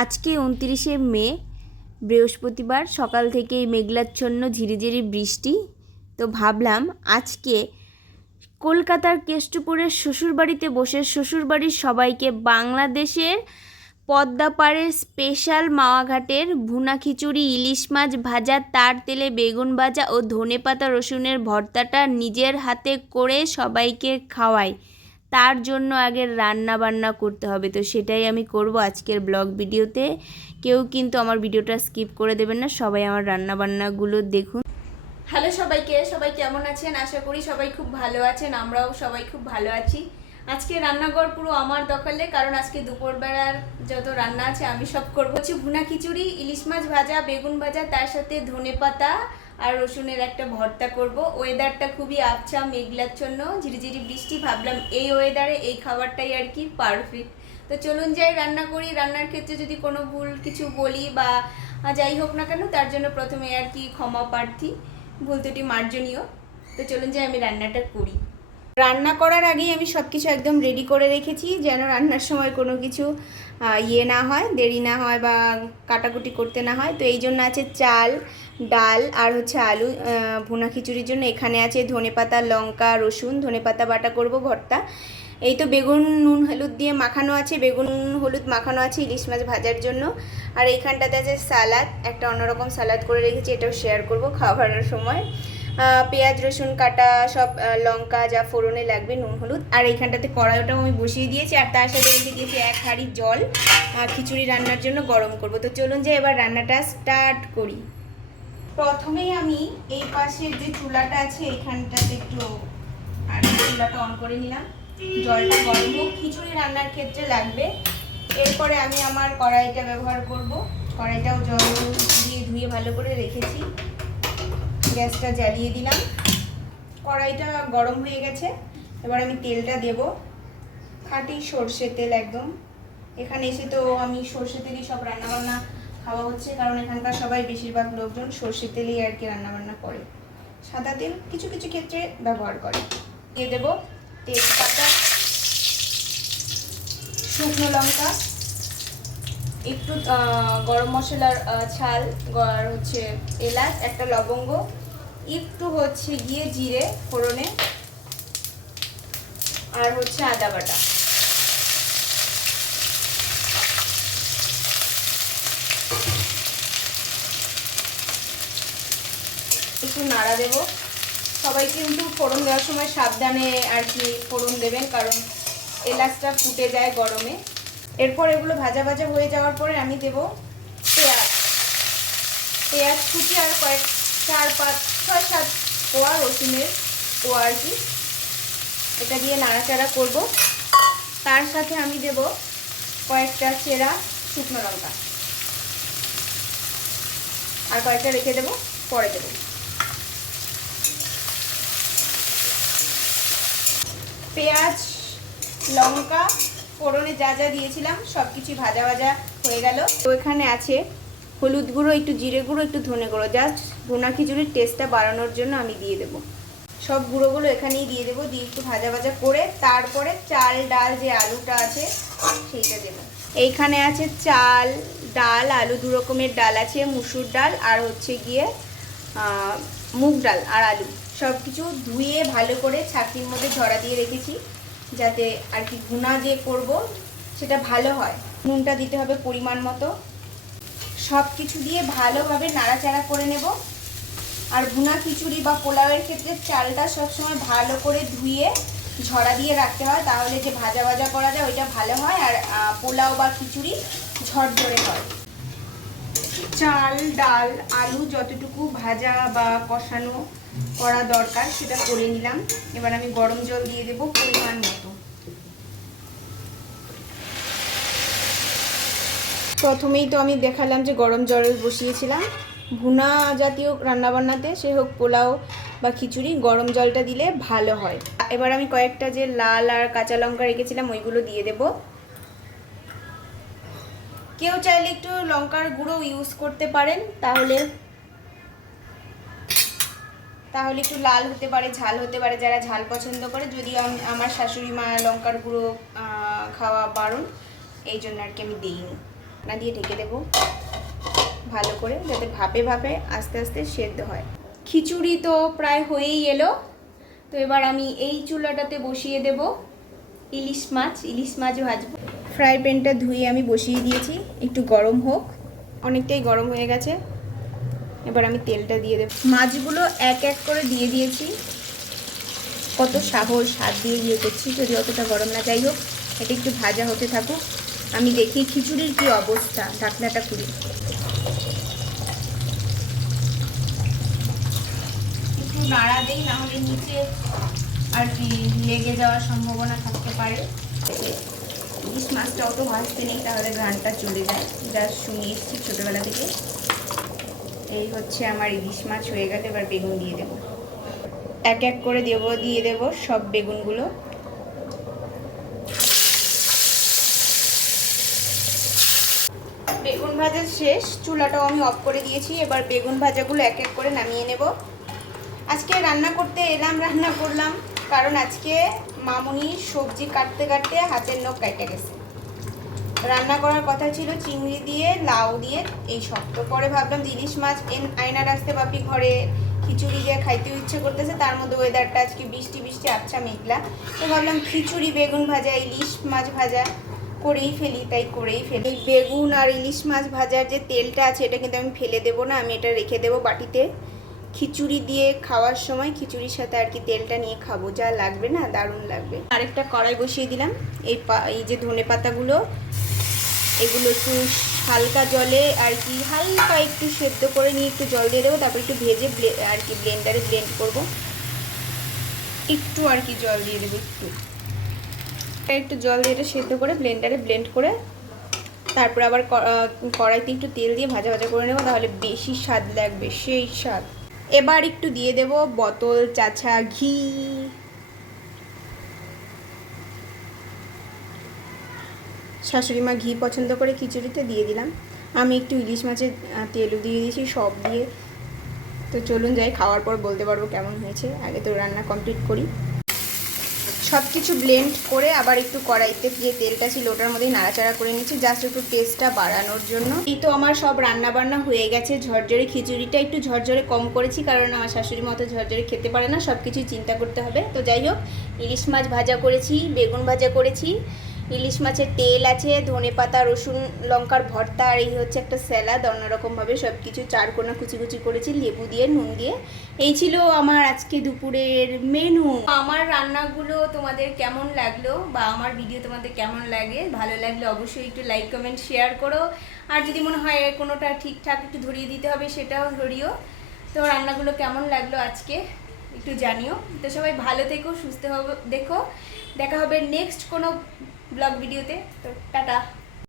আজকে 29শে মে, বৃহস্পতিবার। সকাল থেকেই মেঘলাচ্ছন্ন ঝিরিঝিরি বৃষ্টি। তো ভাবলাম আজকে কলকাতার কেষ্টপুরের শ্বশুরবাড়িতে বসে শ্বশুরবাড়ির সবাইকে বাংলাদেশের পদ্মাপাড়ের স্পেশাল মাওয়াঘাটের ভুনা খিচুড়ি, ইলিশ মাছ ভাজা, তার তেলে বেগুন ভাজা ও ধনেপাতা রসুনের ভর্তাটা নিজের হাতে করে সবাইকে খাওয়াই। তার জন্য আগে রান্না বান্না করতে হবে, তো সেটাই আমি করব আজকের ব্লগ ভিডিওতে। কেউ কিন্তু আমার ভিডিওটা স্কিপ করে দেবেন না, সবাই আমার রান্না বান্নাগুলো দেখুন। হ্যালো সবাইকে, সবাই কেমন আছেন? আশা করি সবাই খুব ভালো আছেন, আমরাও সবাই খুব ভালো আছি। আজকে রান্নাঘর পুরো আমার দখলে, কারণ আজকে দুপুরবেলার যত রান্না আছে আমি সব করবো। হচ্ছে ভুনা খিচুড়ি, ইলিশ মাছ ভাজা, বেগুন ভাজা, তার সাথে ধনেপাতা আর রসুনের একটা ভর্তা করব। ওয়েদারটা খুবই আবছা, মেঘলাচ্ছন্ন, ঝিরিঝিরি বৃষ্টি। ভাবলাম এই ওয়েদারে এই খাবারটাই আর কি পারফেক্ট। তো চলুন যাই রান্না করি। রান্নার ক্ষেত্রে যদি কোনো ভুল কিছু বলি বা যাই হোক না কেন, তার জন্য প্রথমে আর কি ক্ষমা প্রার্থী, ভুল ত্রুটি মার্জনীয়। তো চলুন যাই আমি রান্নাটা করি। রান্না করার আগেই আমি সব কিছু একদম রেডি করে রেখেছি, যেন রান্নার সময় কোনো কিছু না হয়, দেরি না হয় বা কাটাকুটি করতে না হয়। তো এই জন্য আছে চাল, ডাল আর হচ্ছে আলু ভুনা খিচুড়ির জন্য। এখানে আছে ধনেপাতা, লঙ্কা, রসুন, ধনেপাতা বাটা করব ভর্তা। এই তো বেগুন নুন হলুদ দিয়ে মাখানো আছে, বেগুন হলুদ মাখানো আছে ইলিশ মাছ ভাজার জন্য। আর এইখানটাতে আছে সালাদ, একটা অন্যরকম সালাদ করে রেখেছি, এটাও শেয়ার করব খাওয়ার সময়। পেঁয়াজ রসুন কাটা, সব লঙ্কা যা ফোড়নে লাগবে, নুন হলুদ। আর এইখানটাতে কড়াইটাও আমি বসিয়ে দিয়েছি, আর তার সাথে রেখে দিয়েছি 1 হাঁড়ি জল খিচুড়ি রান্নার জন্য গরম করব। তো চলুন যে এবার রান্নাটা স্টার্ট করি। প্রথমেই আমি এই পাশের যে চুলাটা আছে এইখানটাতে একটু আর চুলাটা অন করে নিলাম। জলটা গরম হোক, খিচুড়ি রান্নার ক্ষেত্রে লাগবে। এরপরে আমি আমার কড়াইটা ব্যবহার করব। কড়াইটাও জল দিয়ে ধুয়ে ভালো করে রেখেছি। গ্যাসটা জ্বালিয়ে দিলাম, কড়াইটা গরম হয়ে গেছে। এবার আমি তেলটা দেব, খাঁটি সর্ষের তেল একদম। এখানে এসে তো আমি সর্ষে তেলই সব রান্নাবান্না খাওয়া হচ্ছে, কারণ এখানকার সবাই বেশিরভাগ লোকজন সর্ষের তেলেই আর কি রান্নাবান্না করে, সাদা তেল কিছু কিছু ক্ষেত্রে ব্যবহার করে। দিয়ে দেবো তেজপাতা, শুকনো লঙ্কা, একটু গরম মশলার ছাল, আর হচ্ছে এলাচ, একটা লবঙ্গ, একটু হচ্ছে গিয়ে জিরে ফোড়নে, আর হচ্ছে আদা বাটা। একটু নাড়া দেব। সবাই কিন্তু ফোড়ন দেওয়ার সময় সাবধানে আর কি ফোড়ন দেবেন, কারণ এলাচটা ফুটে যায় গরমে। এরপর এগুলো ভাজা ভাজা হয়ে যাওয়ার পরে আমি দেব পেঁয়াজ, পেঁয়াজ কুচি, আর কয়েক 4-5-6-7 কোয়া রসুনের কোয়া আর কি। এটা দিয়ে নাড়াচাড়া করব। তার সাথে আমি দেব কয়েকটা চেরা শুকনো লঙ্কা, আর কয়েকটা রেখে দেব, পরে দেব। পেঁয়াজ লঙ্কা ফোড়নে যা যা দিয়েছিলাম সব কিছু ভাজা ভাজা হয়ে গেল। তো এখানে আছে হলুদ গুঁড়ো, একটু জিরে গুঁড়ো, একটু ধনে গুঁড়ো, জাস্ট ভুনা খিচুড়ির টেস্টটা বাড়ানোর জন্য আমি দিয়ে দেবো। সব গুঁড়োগুলো এখানেই দিয়ে দেবো, দিয়ে একটু ভাজা ভাজা করে তারপরে চাল ডাল যে আলুটা আছে সেইটা দেবো। এইখানে আছে চাল ডাল আলু, 2 রকমের ডাল আছে, মুসুর ডাল আর হচ্ছে গিয়ে মুগ ডাল আর আলু। সব কিছু ধুয়ে ভালো করে ছাঁকনির মধ্যে ঝরা দিয়ে রেখেছি, যাতে আর কি ভুনা যে করব সেটা ভালো হয়। নুনটা দিতে হবে পরিমাণ মতো। সব কিছু দিয়ে ভালোভাবে নাড়াচাড়া করে নেব। আর ভুনা খিচুড়ি বা পোলাওয়ের ক্ষেত্রে চালটা সবসময় ভালো করে ধুয়ে ঝরা দিয়ে রাখতে হয়, তাহলে যে ভাজা ভাজা করা যায় ওইটা ভালো হয়, আর পোলাও বা খিচুড়ি ঝরঝরে হয়। চাল ডাল আলু যতটুকু ভাজা বা কষানো করা দরকার সেটা করে নিলাম। এবার আমি গরম জল দিয়ে দেবো পরিমাণ মতো। প্রথমেই তো আমি দেখালাম যে গরম জল বসিয়েছিলাম। ভুনা জাতীয় রান্নাবান্নাতে, সে হোক পোলাও বা খিচুড়ি, গরম জলটা দিলে ভালো হয়। এবার আমি কয়েকটা যে লাল আর কাঁচা লঙ্কা রেখেছিলাম ওইগুলো দিয়ে দেব। কেউ চাইলে একটু লঙ্কার গুঁড়ো ইউজ করতে পারেন, তাহলে একটু লাল হতে পারে, ঝাল হতে পারে, যারা ঝাল পছন্দ করে। যদি আমার শাশুড়ি মা লঙ্কার গুঁড়ো খাওয়া বারণ, এই জন্য আর কি আমি দিইনি। ঢাকনা দিয়ে ঢেকে দেবো ভালো করে, যাতে ভাপে ভাপে আস্তে আস্তে সেদ্ধ হয়। খিচুড়ি তো প্রায় হয়েই এলো। তো এবার আমি এই চুলাটাতে বসিয়ে দেব ইলিশ মাছ ভাজবো। ফ্রাই প্যানটা ধুয়ে আমি বসিয়ে দিয়েছি, একটু গরম হোক। অনেকটাই গরম হয়ে গেছে। এবার আমি তেলটা দিয়ে দেব। মাছগুলো এক এক করে দিয়ে দিয়েছি। কত সাহস, হাত দিয়ে ইয়ে করছি, যদি অতটা গরম না। যাই হোক, এটা একটু ভাজা হতে থাকুক। আমি দেখি খিচুড়ির কি অবস্থা। ঢাকনাটা খুলি, একটু নাড়া দেই, না হলে নিচে আর কি লেগে যাওয়ার সম্ভাবনা থাকতে পারে। ইলিশ মাছটা অত ভাজতে নেই, তাহলে ঘ্রাণটা চলে যায়, যা শুনে এসেছি ছোটোবেলা থেকে। এই হচ্ছে আমার ইলিশ মাছ হয়ে গেলে এবার বেগুন দিয়ে দেবো। এক এক করে দিয়ে দেব সব বেগুনগুলো। বেগুন ভাজা শেষ, চুলাটাও আমি অফ করে দিয়েছি। এবার বেগুন ভাজাগুলো এক এক করে নামিয়ে নেব। আজকে রান্না করতে এলাম, রান্না করলাম, কারণ আজকে মামুনি সবজি কাটতে কাটতে হাতের নখ কেটে গেছে। রান্না করার কথা ছিল চিংড়ি দিয়ে, লাউ দিয়ে, এই সব। তো পরে ভাবলাম ইলিশ মাছ আয়না রাখতে বাপি ঘরে, খিচুড়ি দিয়ে খাইতেও ইচ্ছে করতেছে। তার মধ্যে ওয়েদারটা আজকে বৃষ্টি বৃষ্টি, আচ্ছা মেঘলা। তো ভাবলাম খিচুড়ি, বেগুন ভাজা, ইলিশ মাছ ভাজা করেই ফেলি। তাই করেই ফেলি। এই বেগুন আর ইলিশ মাছ ভাজার যে তেলটা আছে, এটা কিন্তু আমি ফেলে দেবো না, আমি এটা রেখে দেবো বাটিতে। খিচুড়ি দিয়ে খাওয়ার সময় খিচুড়ির সাথে আর কি তেলটা নিয়ে খাবো, যা লাগবে না, দারুণ লাগবে। আরেকটা কড়াই বসিয়ে দিলাম। এই যে ধনে পাতাগুলো, এগুলো একটু হালকা জলে আর কি হালকা একটু সেদ্ধ করে নিয়ে একটু জল দিয়ে দেবো। তারপর একটু ভেজে আর কি ব্লেন্ডারে ব্লেন্ড করব। একটু আর কি জল দিয়ে দেবো, একটু জল দিয়ে এটা সেদ্ধ করে ব্লেন্ডারে ব্লেন্ড করে তারপর আবার কড়াইতে একটু তেল দিয়ে ভাজা ভাজা করে নেবো, তাহলে বেশি স্বাদ লাগবে, সেই স্বাদ। এবার একটু দিয়ে দেব বোতল চাছা ঘি। শাশুড়ি মা ঘি পছন্দ করে খিচুড়িতে, দিয়ে দিলাম। আমি একটু ইলিশ মাছের তেলও দিয়ে দিয়েছি, সব দিয়ে। তো চলুন যাই, খাওয়ার পর বলতে পারবো কেমন হয়েছে। আগে তো রান্না কমপ্লিট করি। সব কিছু ব্লেন্ড করে আবার একটু কড়াইতে যে তেলটা ছিল ওটার মধ্যে নাড়াচাড়া করে নিচ্ছি, জাস্ট একটু টেস্টটা বাড়ানোর জন্য। এই তো আমার সব রান্না বান্না হয়ে গেছে। ঝরঝরে খিচুড়িটা একটু ঝরঝরে কম করেছি, কারণ আমার শাশুড়ি মতো ঝরঝরে খেতে পারে না, সব কিছুই চিন্তা করতে হবে। তো যাই হোক, ইলিশ মাছ ভাজা করেছি, বেগুন ভাজা করেছি, ইলিশ মাছের তেল আছে, ধনেপাতা, রসুন, লঙ্কার ভর্তা, আর এই হচ্ছে একটা স্যালাড। অন্যরকমভাবে সব কিছু চারকোনা কুচি কুচি করেছি লেবু দিয়ে, নুন দিয়ে। এই ছিল আমার আজকে দুপুরের মেনু। আমার রান্নাগুলো তোমাদের কেমন লাগলো, বা আমার ভিডিও তোমাদের কেমন লাগে? ভালো লাগলে অবশ্যই একটু লাইক কমেন্ট শেয়ার করো। আর যদি মনে হয় কোনোটা ঠিকঠাক একটু ধরিয়ে দিতে হবে, সেটাও ধরিও। তো রান্নাগুলো কেমন লাগলো আজকে একটু জানিও। তো সবাই ভালো থেকো, সুস্থ দেখো। দেখা হবে নেক্সট কোনো ব্লগ ভিডিওতে। তো টাটা।